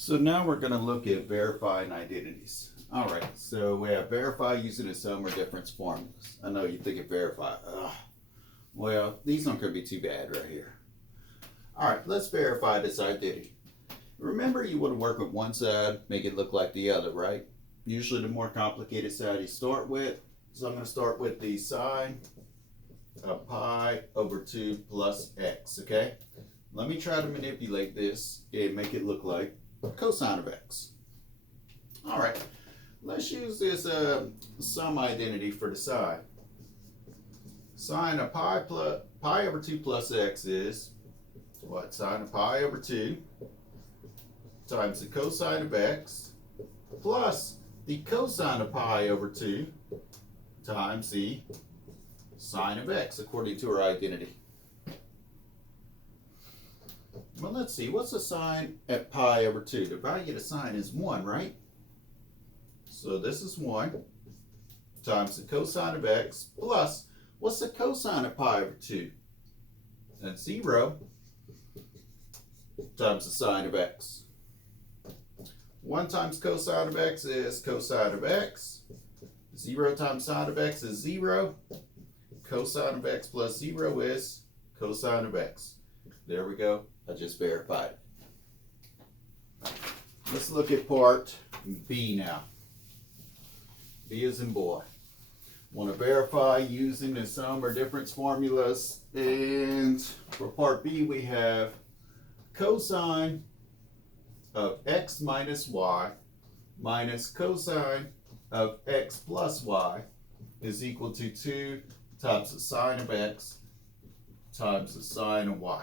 So now we're going to look at verifying identities. All right, so we have verify using the sum or difference formulas. I know you think of verify. Ugh. Well, these aren't going to be too bad right here. All right, let's verify this identity. Remember, you want to work with one side, make it look like the other, right? Usually the more complicated side you start with. So I'm going to start with the sine of pi over 2 plus x, okay? Let me try to manipulate this and make it look like cosine of x. All right, let's use this sum identity for the side. Sine of pi over 2 plus x is what? Sine of pi over 2 times the cosine of x plus the cosine of pi over 2 times the sine of x, according to our identity. Well, let's see, what's the sine at pi over 2? The value of the sine is 1, right? So this is 1 times the cosine of x plus, what's the cosine of pi over 2? That's 0 times the sine of x. 1 times cosine of x is cosine of x. 0 times sine of x is 0. Cosine of x plus 0 is cosine of x. There we go. I just verified it. Let's look at part B now. B as in boy. Want to verify using the sum or difference formulas. And for part B, we have cosine of x minus y minus cosine of x plus y is equal to 2 times the sine of x times the sine of y.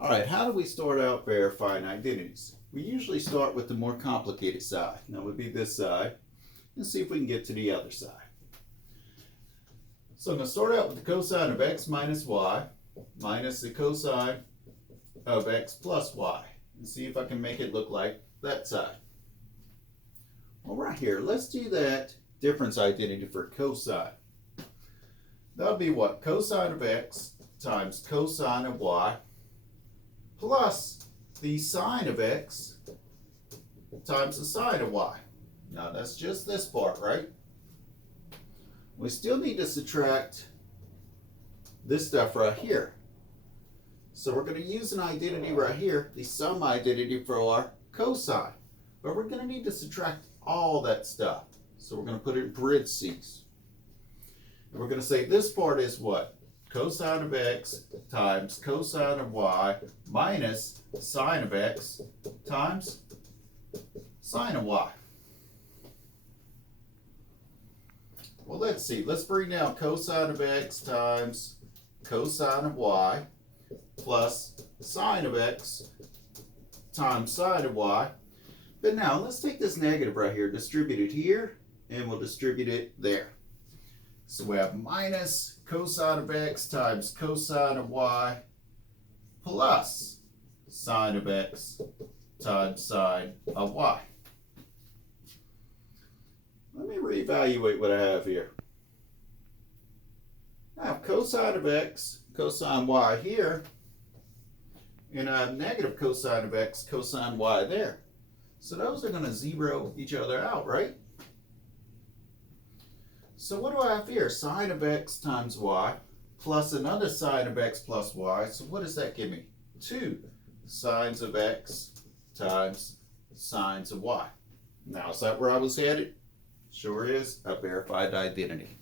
All right, how do we start out verifying identities? We usually start with the more complicated side. That would be this side, and see if we can get to the other side. So I'm going to start out with the cosine of x minus y minus the cosine of x plus y, and see if I can make it look like that side. Well, right here, let's do that difference identity for cosine. That'll be what? Cosine of x times cosine of y plus the sine of x times the sine of y. Now that's just this part, right? We still need to subtract this stuff right here. So we're going to use an identity right here, the sum identity for our cosine. But we're going to need to subtract all that stuff. So we're going to put it in parentheses. And we're going to say this part is what? Cosine of x times cosine of y minus sine of x times sine of y. Well, let's see. Let's bring down cosine of x times cosine of y plus sine of x times sine of y. But now let's take this negative right here, distribute it here, and we'll distribute it there. So we have minus cosine of x times cosine of y plus sine of x times sine of y. Let me reevaluate what I have here. I have cosine of x, cosine y here, and I have negative cosine of x, cosine y there. So those are going to zero each other out, right? So what do I have here? Sine of x times y plus another sine of x plus y. So what does that give me? 2 sines of x times sines of y. Now, is that where I was headed? Sure is. A verified identity.